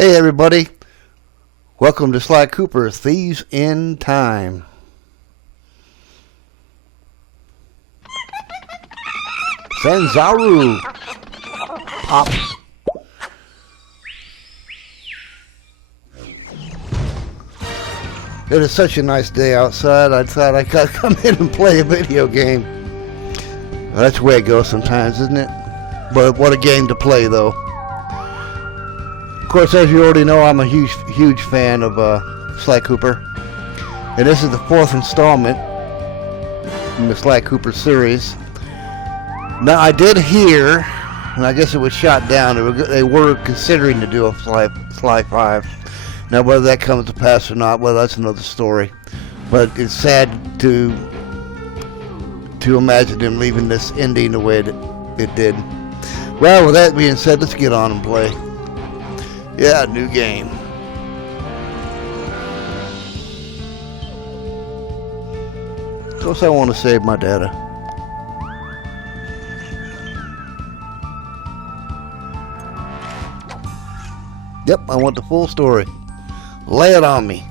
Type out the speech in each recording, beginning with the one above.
Hey everybody, welcome to Sly Cooper, Thieves in Time. Sanzaru pops. It is such a nice day outside, I thought I could come in and play a video game. Well, that's the way it goes sometimes, isn't it? But what a game to play, though. Of course, as you already know, I'm a huge fan of Sly Cooper. And this is the fourth installment in the Sly Cooper series. Now, I did hear, and I guess it was shot down, they were considering to do a Sly 5. Now, whether that comes to pass or not, well, that's another story. But it's sad to imagine them leaving this ending the way that it did. Well, with that being said, let's get on and play. Yeah, new game. Of course, I want to save my data. Yep, I want the full story. Lay it on me.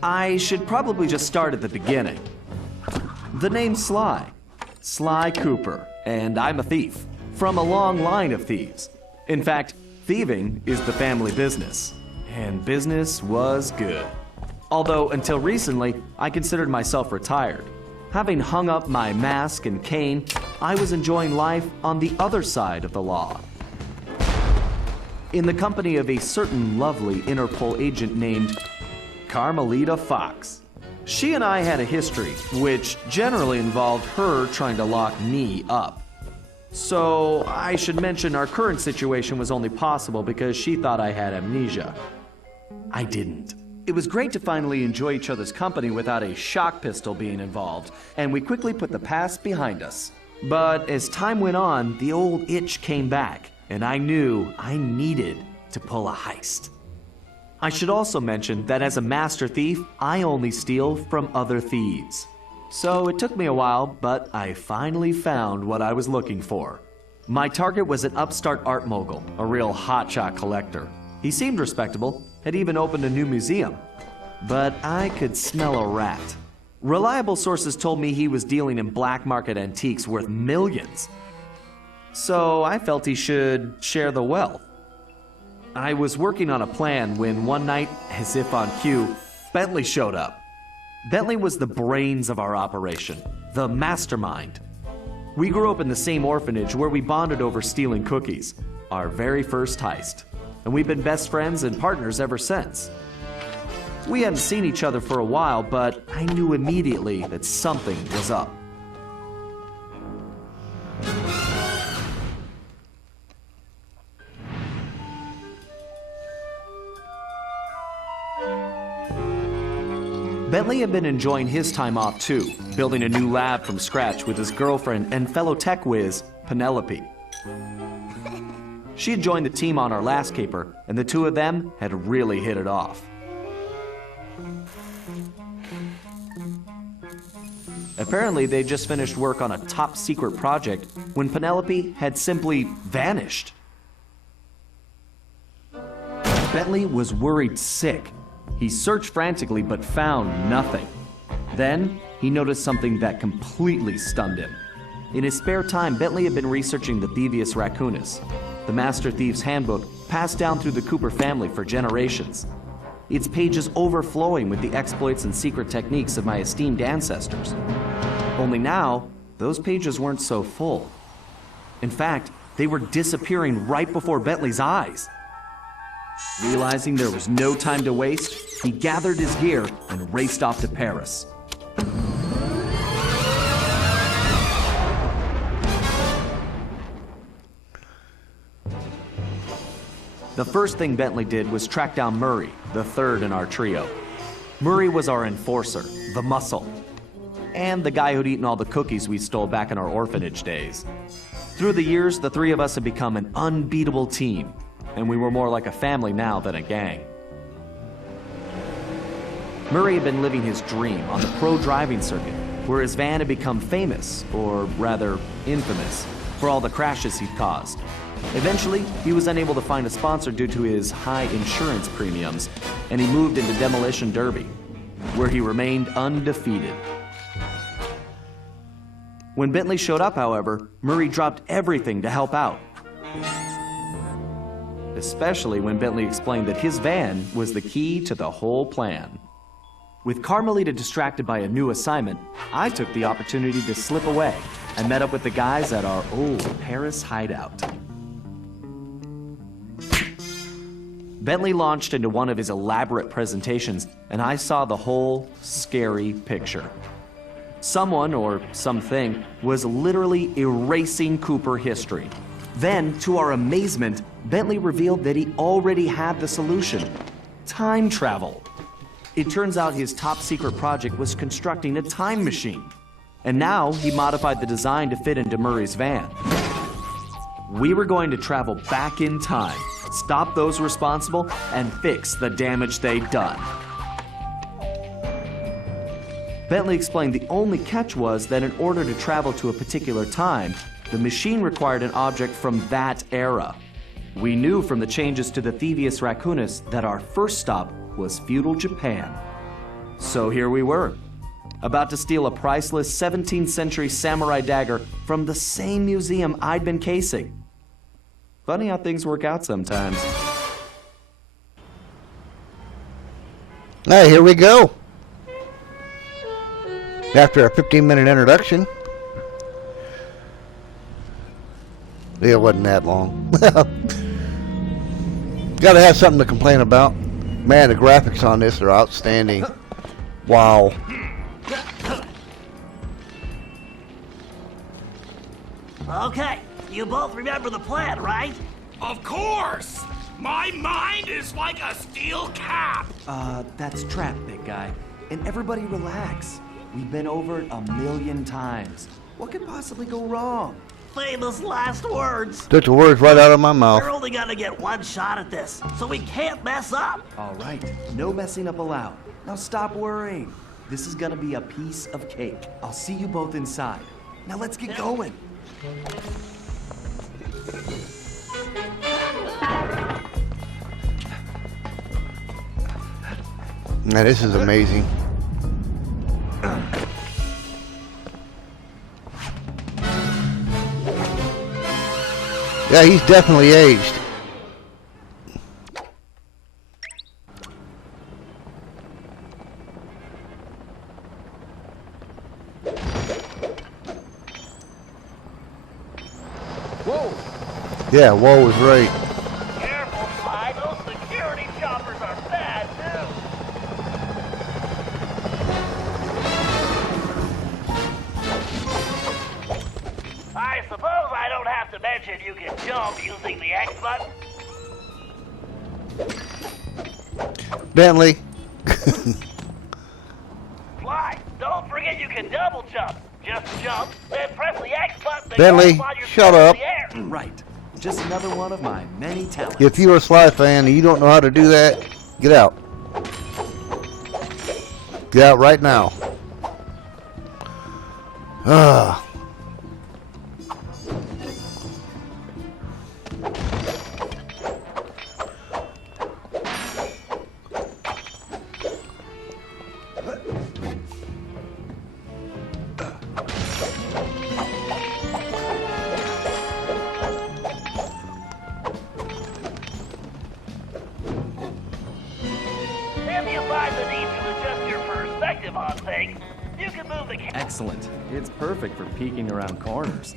I should probably just start at the beginning. The name's Sly. Sly Cooper, and I'm a thief. From a long line of thieves. In fact, thieving is the family business. And business was good. Although, until recently, I considered myself retired. Having hung up my mask and cane, I was enjoying life on the other side of the law. In the company of a certain lovely Interpol agent named Carmelita Fox. She and I had a history, which generally involved her trying to lock me up. So I should mention our current situation was only possible because she thought I had amnesia. I didn't. It was great to finally enjoy each other's company without a shock pistol being involved, and we quickly put the past behind us. But as time went on, the old itch came back, and I knew I needed to pull a heist. I should also mention that as a master thief, I only steal from other thieves. So it took me a while, but I finally found what I was looking for. My target was an upstart art mogul, a real hotshot collector. He seemed respectable, had even opened a new museum. But I could smell a rat. Reliable sources told me he was dealing in black market antiques worth millions. So I felt he should share the wealth. I was working on a plan when one night, as if on cue, Bentley showed up. Bentley was the brains of our operation, the mastermind. We grew up in the same orphanage where we bonded over stealing cookies, our very first heist, and we've been best friends and partners ever since. We hadn't seen each other for a while, but I knew immediately that something was up. Bentley had been enjoying his time off too, building a new lab from scratch with his girlfriend and fellow tech whiz, Penelope. She had joined the team on our last caper, and the two of them had really hit it off. Apparently, they just finished work on a top secret project when Penelope had simply vanished. Bentley was worried sick. He searched frantically but found nothing. Then, he noticed something that completely stunned him. In his spare time, Bentley had been researching the Thievius Raccoonus, the Master Thief's handbook passed down through the Cooper family for generations. Its pages overflowing with the exploits and secret techniques of my esteemed ancestors. Only now, those pages weren't so full. In fact, they were disappearing right before Bentley's eyes. Realizing there was no time to waste, he gathered his gear and raced off to Paris. The first thing Bentley did was track down Murray, the third in our trio. Murray was our enforcer, the muscle, and the guy who'd eaten all the cookies we stole back in our orphanage days. Through the years, the three of us had become an unbeatable team, and we were more like a family now than a gang. Murray had been living his dream on the pro driving circuit, where his van had become famous, or rather infamous, for all the crashes he'd caused. Eventually, he was unable to find a sponsor due to his high insurance premiums, and he moved into Demolition Derby, where he remained undefeated. When Bentley showed up, however, Murray dropped everything to help out. Especially when Bentley explained that his van was the key to the whole plan. With Carmelita distracted by a new assignment, I took the opportunity to slip away and met up with the guys at our old Paris hideout. Bentley launched into one of his elaborate presentations, and I saw the whole scary picture. Someone, or something, was literally erasing Cooper history. Then, to our amazement, Bentley revealed that he already had the solution: time travel. It turns out his top secret project was constructing a time machine. And now he modified the design to fit into Murray's van. We were going to travel back in time, stop those responsible, and fix the damage they'd done. Bentley explained the only catch was that in order to travel to a particular time, the machine required an object from that era. We knew from the changes to the Thievius Raccoonus that our first stop was feudal Japan. So here we were, about to steal a priceless 17th century samurai dagger from the same museum I'd been casing. Funny how things work out sometimes. Hey, here we go. After a 15-minute introduction. It wasn't that long. Gotta have something to complain about. Man, the graphics on this are outstanding. Wow. Okay, you both remember the plan, right? Of course! My mind is like a steel cap! That's Trap, big guy. And everybody relax. We've been over it 1,000,000 times. What could possibly go wrong? Famous last words. Took the words right out of my mouth. We're only gonna get one shot at this, so we can't mess up. All right, no messing up allowed. Now stop worrying. This is gonna be a piece of cake. I'll see you both inside. Now let's get going. Now this is amazing. Yeah, he's definitely aged. Whoa! Yeah, whoa is right. Careful, Sly. Those security choppers are bad, too. I suppose I don't have to mention you can jump using the X button. Bentley. Sly, don't forget you can double jump. Just jump, then press the X button. Bentley, while you're shut still in up. the air. Right. Just another one of my many talents. If you're a Sly fan and you don't know how to do that, get out. Get out right now. Ah. If you find the need to adjust your perspective on things, you can move the camera. Excellent. It's perfect for peeking around corners.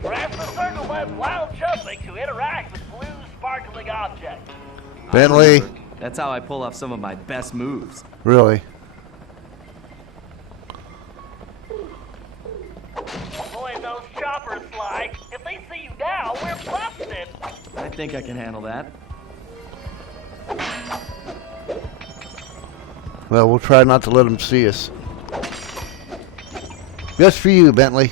Press the circle button while jumping to interact with blue sparkling objects. Bentley. That's how I pull off some of my best moves. Really? Avoid those choppers, Sly. If they see you now, we're busted. I think I can handle that. Well, we'll try not to let them see us. Just for you, Bentley.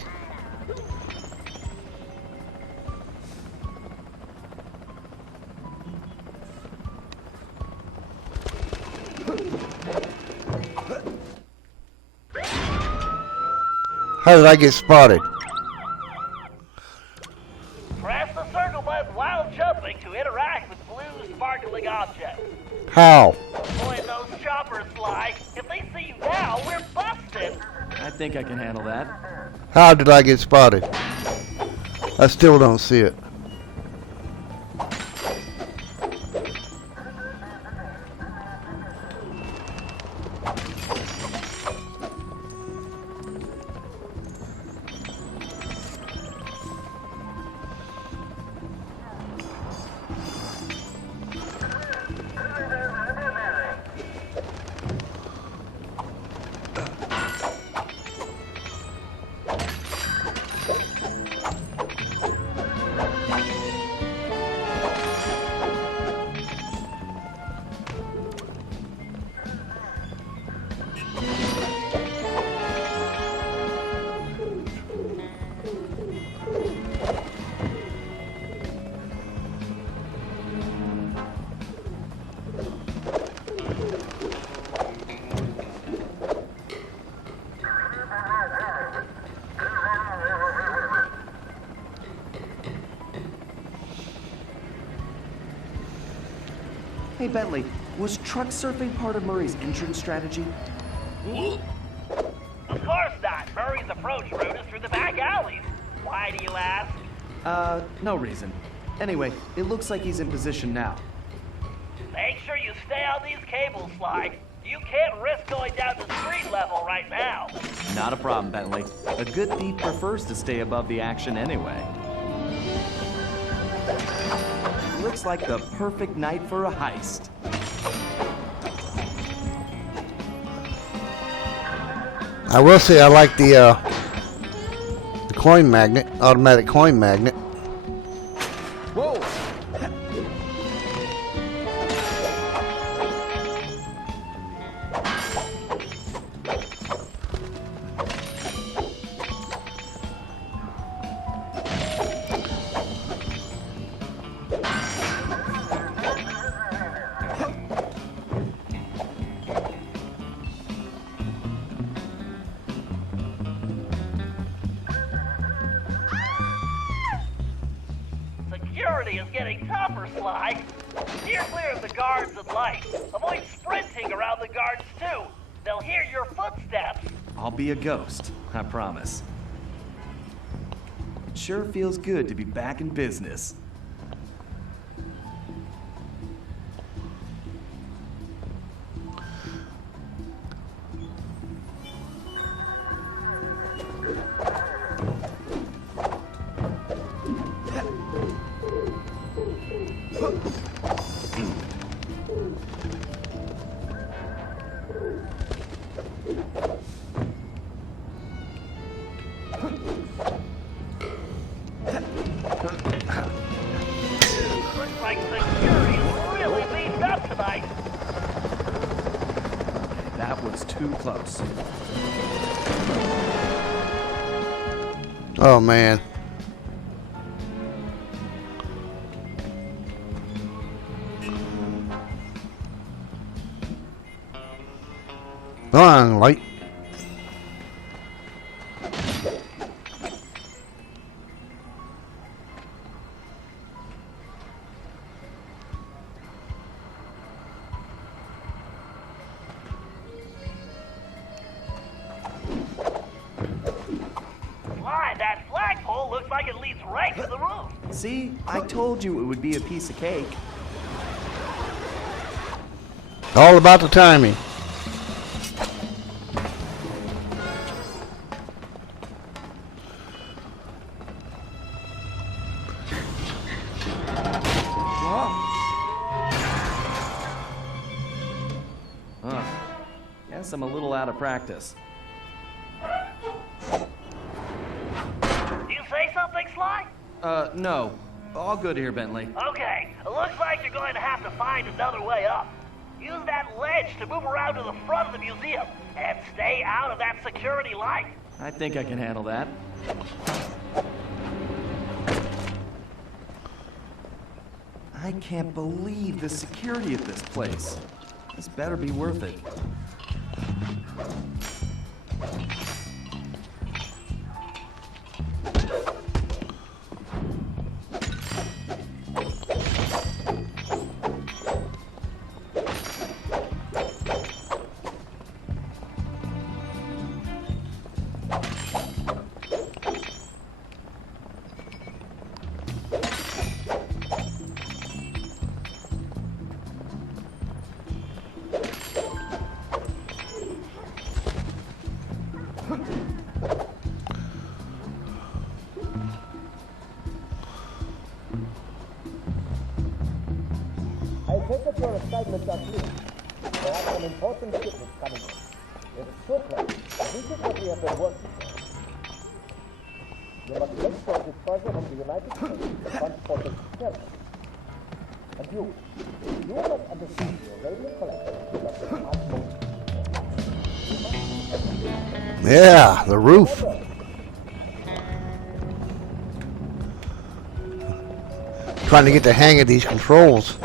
How did I get spotted? Press the circle button while jumping to interact with blue sparkling objects. How? Avoid those choppers, Sly. If they see you now, we're busted. I think I can handle that. How did I get spotted? I still don't see it. Hey, Bentley, was truck surfing part of Murray's entrance strategy? Of course not. Murray's approach route is through the back alleys. Why do you ask? No reason. Anyway, it looks like he's in position now. Make sure you stay on these cables, Sly. You can't risk going down to street level right now. Not a problem, Bentley. A good thief prefers to stay above the action anyway. Looks like the perfect night for a heist. I will say I like the coin magnet, automatic coin magnet. Whoa! Security is getting tougher, Sly. Steer clear of the guards and lights. Avoid sprinting around the guards, too. They'll hear your footsteps. I'll be a ghost, I promise. It sure feels good to be back in business. Looks like security is really beamed up tonight. That was too close. Oh man. Come on, light. Sly, that flagpole looks like it leads right to the roof. See, I told you it would be a piece of cake. All about the timing. Guess I'm a little out of practice. You say something, Sly? No. All good here, Bentley. Okay, it looks like you're going to have to find another way up. Use that ledge to move around to the front of the museum and stay out of that security light. I think I can handle that. I can't believe the security at this place. This better be worth it. I take it your assignments are clear. There are some important shipments coming in. It's so close. This is what we have been working for. You must make sure this further from the United States is transported carefully. And you must understand your radio collector must be utmost. Yeah, the roof. Trying to get the hang of these controls.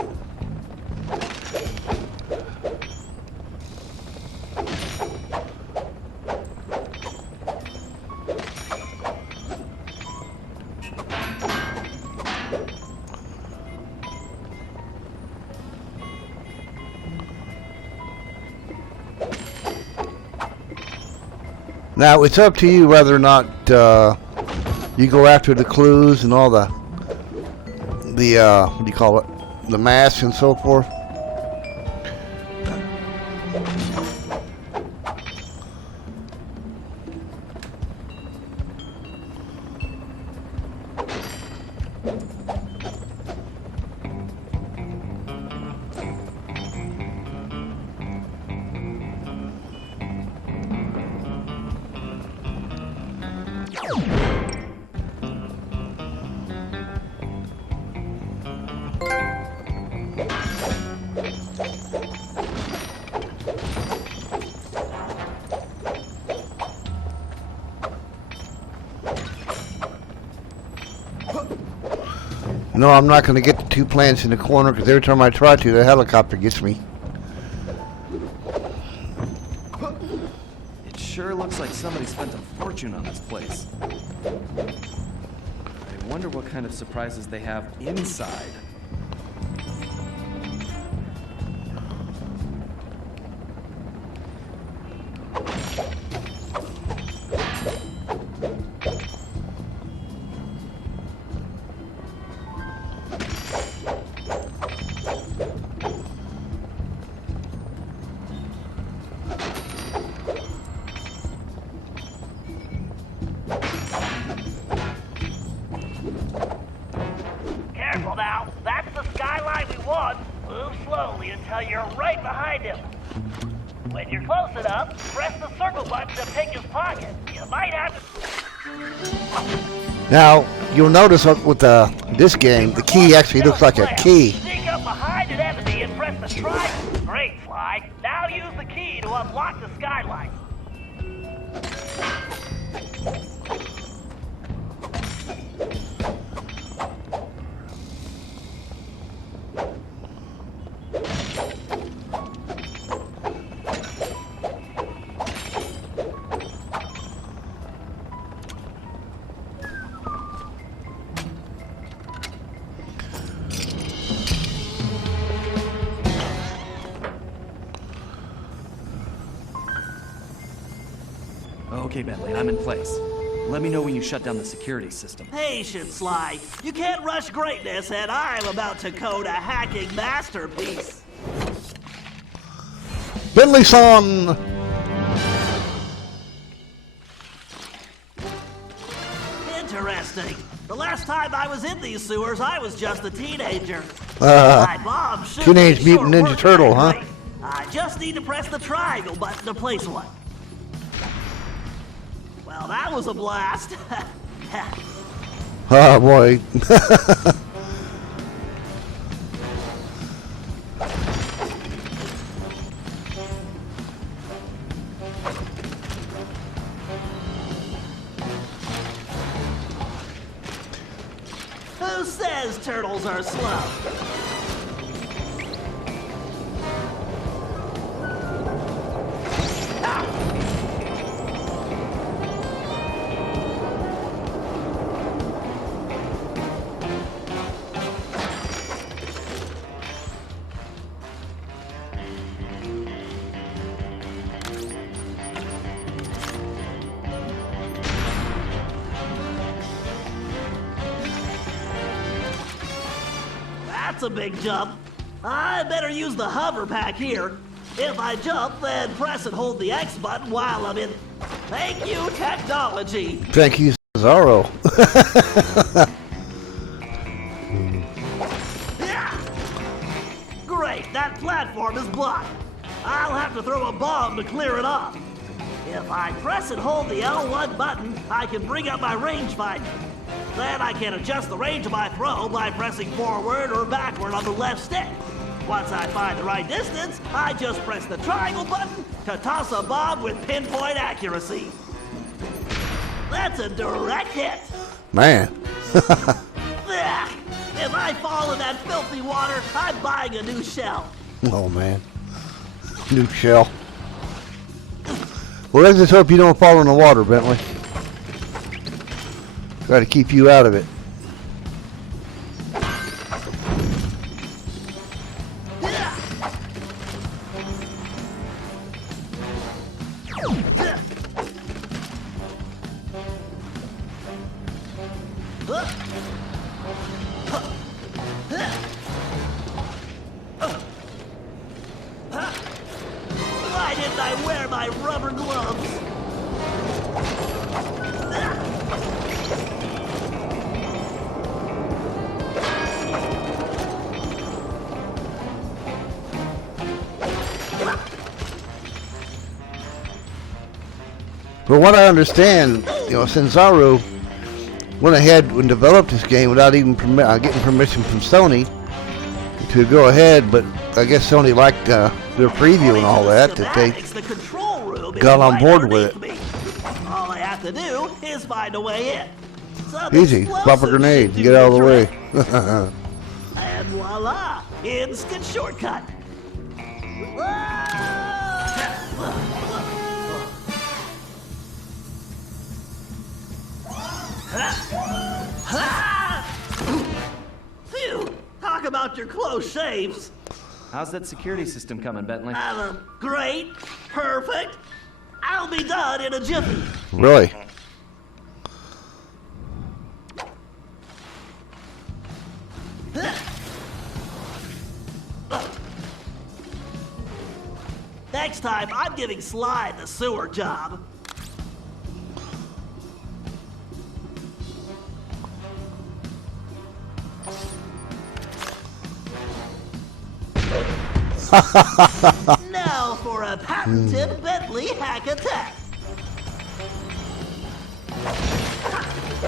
Now it's up to you whether or not you go after the clues and all the what do you call it, the masks and so forth. No, I'm not going to get the two plants in the corner because every time I try to, the helicopter gets me. It sure looks like somebody spent a fortune on this place. I wonder what kind of surprises they have inside. Careful now. That's the skyline we want. Move slowly until you're right behind him. When you're close enough, press the circle button to pick his pocket. You might have to... Now, you'll notice with this game, the key actually looks like a key. Sneak up behind an enemy and press the triangle. Great, Sly. Now use the key to unlock the skylight. Okay, Bentley, I'm in place. Let me know when you shut down the security system. Patience, Sly. You can't rush greatness, and I'm about to code a hacking masterpiece. Bentley son. Interesting. The last time I was in these sewers, I was just a teenager. My mom should Teenage be sure Mutant Ninja working Turtle, huh? great. I just need to press the triangle button to place one. Well, that was a blast. Oh boy. turtles are slow. That's a big jump. I better use the hover pack here. If I jump, then press and hold the X button while I'm in. Thank you, technology. Thank you, Cesaro. Yeah. Great, that platform is blocked. I'll have to throw a bomb to clear it off. If I press and hold the L1 button, I can bring up my rangefinder. Then I can adjust the range of my throw by pressing forward or backward on the left stick. Once I find the right distance, I just press the triangle button to toss a bomb with pinpoint accuracy. That's a direct hit. Man. Ugh. If I fall in that filthy water, I'm buying a new shell. Oh, man. New shell. Well, let's just hope you don't fall in the water, Bentley. Try to keep you out of it. Why didn't I wear my rubber gloves? From what I understand, Cesaro went ahead and developed this game without even getting permission from Sony to go ahead, but I guess Sony liked their preview and all that they got on board with it. All I have to do is find a way in. Easy, pop a grenade and get out of the way. And voila, instant shortcut. Phew, talk about your close shaves. How's that security system coming, Bentley? Great, perfect. I'll be done in a jiffy. Really? Next time, I'm giving Sly the sewer job. Now for a patented Bentley hack attack.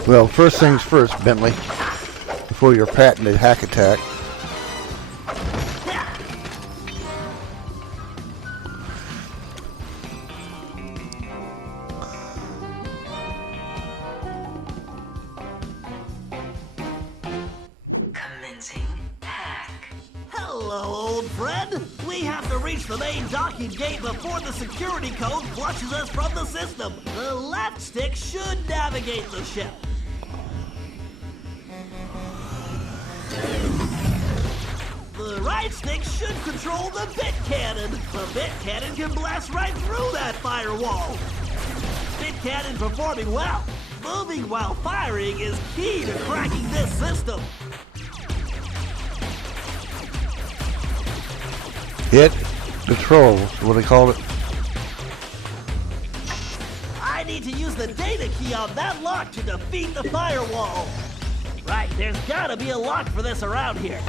Well, first things first, Bentley. Before your patented hack attack. Commencing hack. Hello, old friend. We have to reach the main docking gate before the security code flushes us from the system. The left stick should navigate the ship. The right stick should control the bit cannon. The bit cannon can blast right through that firewall. Bit cannon performing well. Moving while firing is key to cracking this system. Hit control, what they called it. I need to use the data key on that lock to defeat the firewall. Right, there's gotta be a lock for this around here.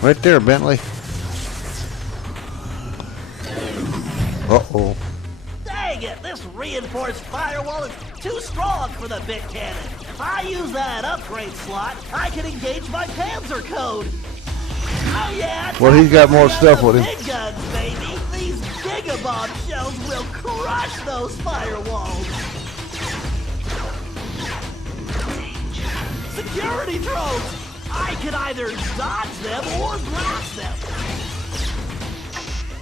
Right there, Bentley. Uh-oh. Dang it, this reinforced firewall is too strong for the bit cannon. If I use that upgrade slot, I can engage my Panzer code. Oh yeah, Well, he's got more stuff with him. Big guns, baby. These gigabomb shells will crush those firewalls. Security drones! I can either dodge them or blast them.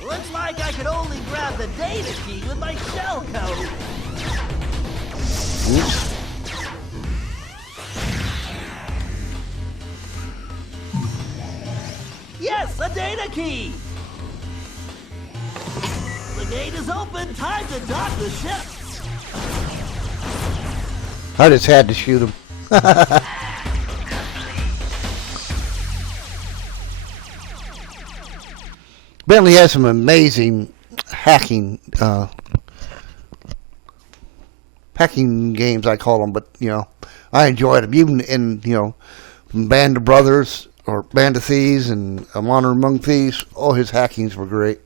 Looks like I can only grab the data key with my shell code. Oops. Yes, a data key! The gate is open. Time to dock the ship. I just had to shoot him. Bentley has some amazing hacking games, I call them, but you know, I enjoyed them. Even in, you know, from Band of Brothers or Band of Thieves and Honor Among Thieves, all his hackings were great.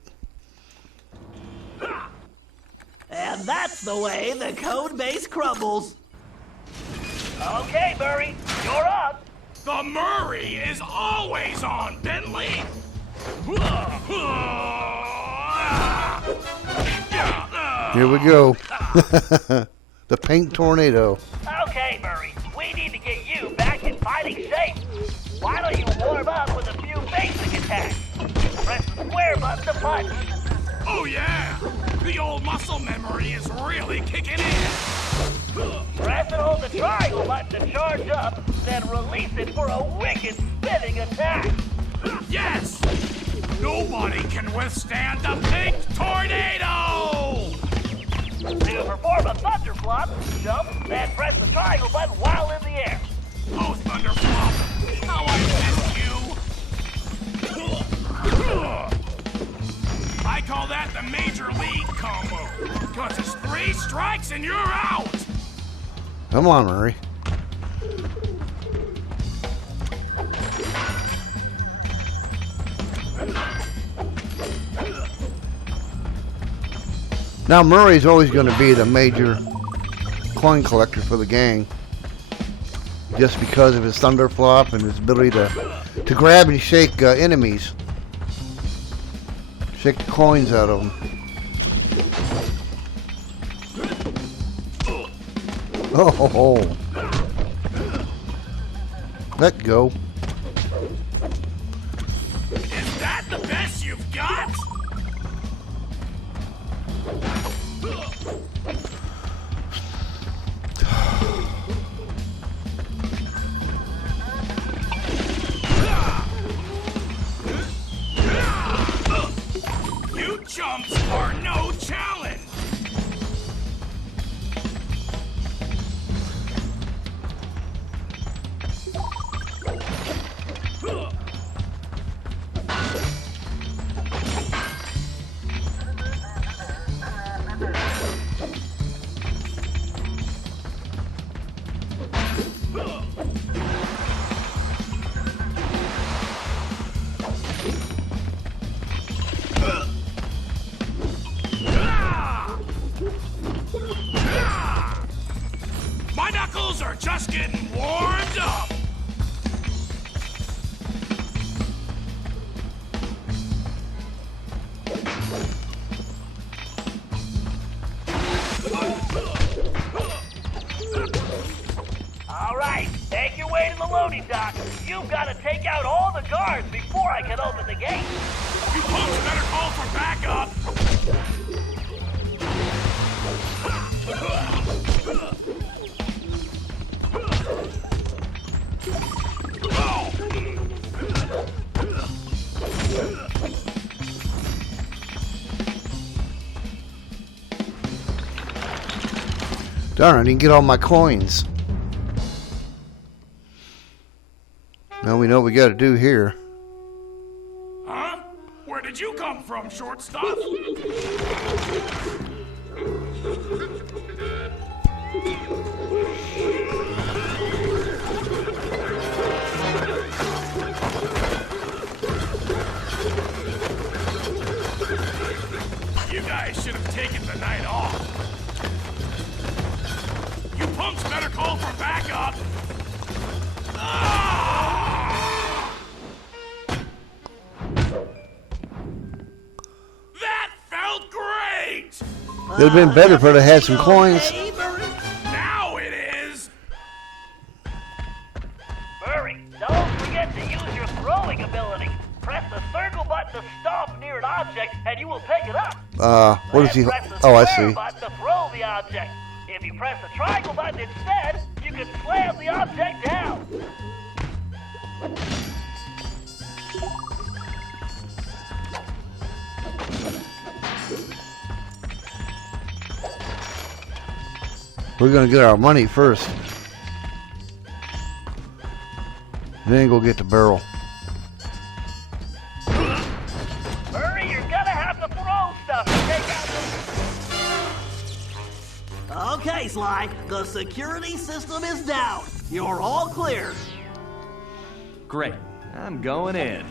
And that's the way the code base crumbles. Okay, Murray, you're up. The Murray is always on, Bentley. Here we go. The paint tornado. Okay, Murray, we need to get you back in fighting shape. Why don't you warm up with a few basic attacks? Press the square button to punch. Oh yeah, the old muscle memory is really kicking in. Press and hold the triangle button to charge up, then release it for a wicked spinning attack. Yes! Nobody can withstand the pink tornado! To perform a thunderflop, jump, then press the triangle button while in the air. Oh, Thunderflop! How I miss you! I call that the Major League combo. Because it's 3 strikes and you're out! Come on, Murray. Now Murray's always going to be the major coin collector for the gang, just because of his thunderflop and his ability to grab and shake enemies, shake the coins out of them. Oh, let go. Is that the best you've got? You chumps are no challenge! My knuckles are just getting warmed up! All right, make your way to the loading dock. You've got to take out all the guards before I can open the gate. You folks better call for backup! Darn, I didn't get all my coins. Now we know what we got to do here. Huh? Where did you come from, short stuff? You guys should have taken the night off. You punks better call for backup. Ah! That felt great! It'd have been better if it had some coins. Okay, Murray? Now it is! Murray, don't forget button to stomp near an object, and you will pick it up. What is he? Press the Oh, I square see. button to throw the object. If you press the triangle button instead, you can slam the object down. We're gonna get our money first. Then go get the barrel. Murray, you're gonna have to throw stuff to take out the... Okay, Sly, the security system is down. You're all clear. Great. I'm going in.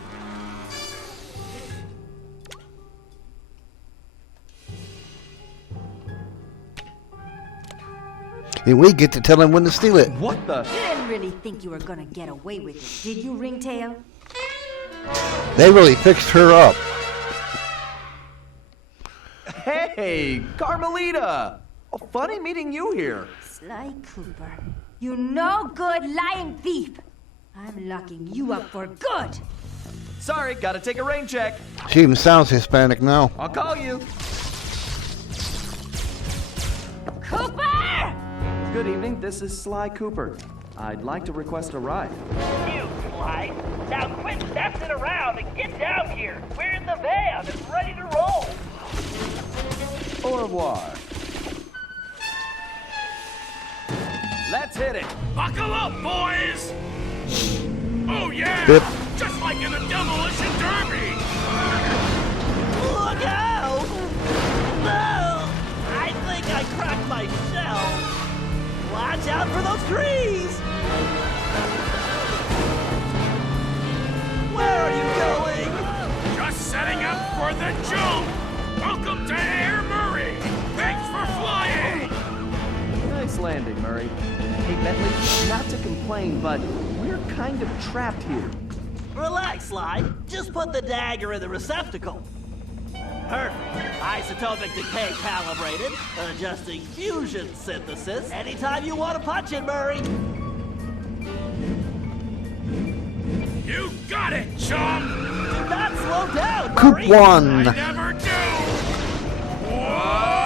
And we get to tell him when to steal it. What the? You didn't really think you were gonna get away with it, did you, Ringtail? They really fixed her up. Hey, Carmelita! Oh, funny meeting you here. Sly Cooper, you no good lying thief. I'm locking you up for good. Sorry, gotta take a rain check. She even sounds Hispanic now. I'll call you. Cooper! Good evening, this is Sly Cooper. I'd like to request a ride. You, Sly. Now quit messing around and get down here. We're in the van and ready to roll. Au revoir. Let's hit it. Buckle up, boys! Oh, yeah! Yep. Just like in a demolition derby! Look out! No! I think I cracked my shell. Watch out for those trees! Where are you going? Just setting up for the jump! Welcome to Air Murray! Thanks for flying! Nice landing, Murray. Hey, Bentley, not to complain, but we're kind of trapped here. Relax, Sly. Just put the dagger in the receptacle. Perfect. Isotopic decay calibrated. Adjusting fusion synthesis. Anytime you want to punch it, Murray. You got it, chum! Do not slow down, Coop Murray. one. I never do! Whoa!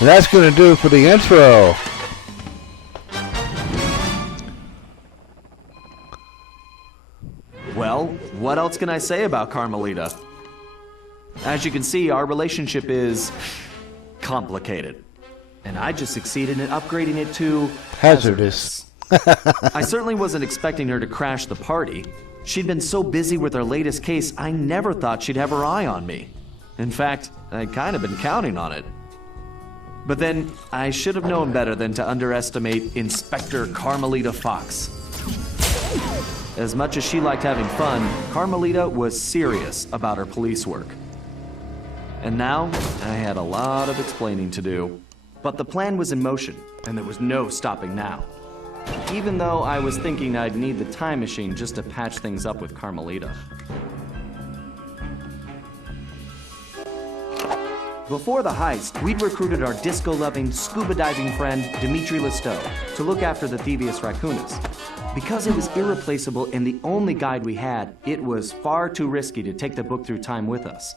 And that's gonna do it for the intro. Well, what else can I say about Carmelita? As you can see, our relationship is complicated. And I just succeeded in upgrading it to Hazardous. I certainly wasn't expecting her to crash the party. She'd been so busy with her latest case, I never thought she'd have her eye on me. In fact, I'd kind of been counting on it. But then, I should have known better than to underestimate Inspector Carmelita Fox. As much as she liked having fun, Carmelita was serious about her police work. And now, I had a lot of explaining to do. But the plan was in motion, and there was no stopping now. Even though I was thinking I'd need the time machine just to patch things up with Carmelita. Before the heist, we'd recruited our disco-loving, scuba-diving friend, Dimitri Lestow, to look after the Thievius Raccoonus. Because it was irreplaceable and the only guide we had, it was far too risky to take the book through time with us.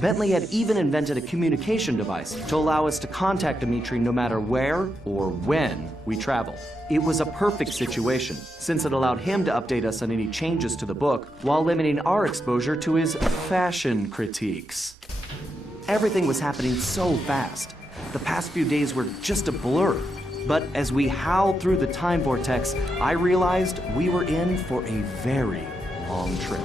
Bentley had even invented a communication device to allow us to contact Dimitri no matter where or when we traveled. It was a perfect situation, since it allowed him to update us on any changes to the book while limiting our exposure to his fashion critiques. Everything was happening so fast. The past few days were just a blur. But as we howled through the time vortex, I realized we were in for a very long trip.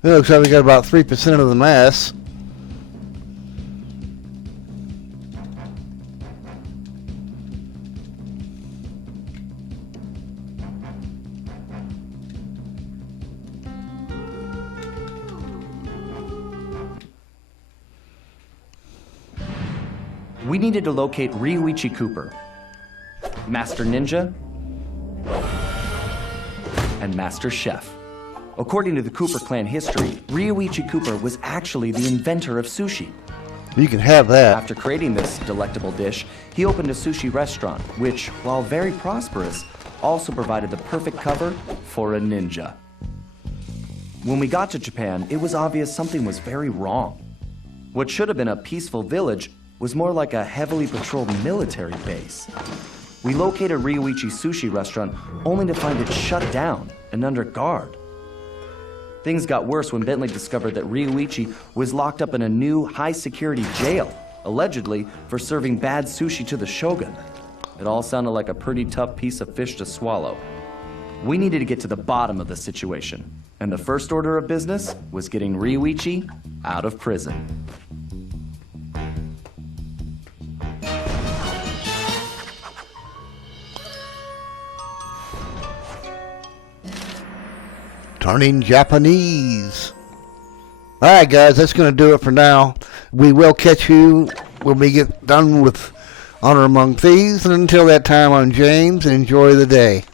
It looks like we got about 3% of the mass. We needed to locate Ryuichi Cooper, Master Ninja, and Master Chef. According to the Cooper clan history, Ryuichi Cooper was actually the inventor of sushi. You can have that. After creating this delectable dish, he opened a sushi restaurant, which, while very prosperous, also provided the perfect cover for a ninja. When we got to Japan, it was obvious something was very wrong. What should have been a peaceful village was more like a heavily patrolled military base. We located Ryuichi's sushi restaurant only to find it shut down and under guard. Things got worse when Bentley discovered that Ryuichi was locked up in a new high-security jail, allegedly for serving bad sushi to the shogun. It all sounded like a pretty tough piece of fish to swallow. We needed to get to the bottom of the situation, and the first order of business was getting Ryuichi out of prison. Turning Japanese. Alright guys, that's going to do it for now. We will catch you when we get done with Honor Among Thieves. And until that time, I'm James, and enjoy the day.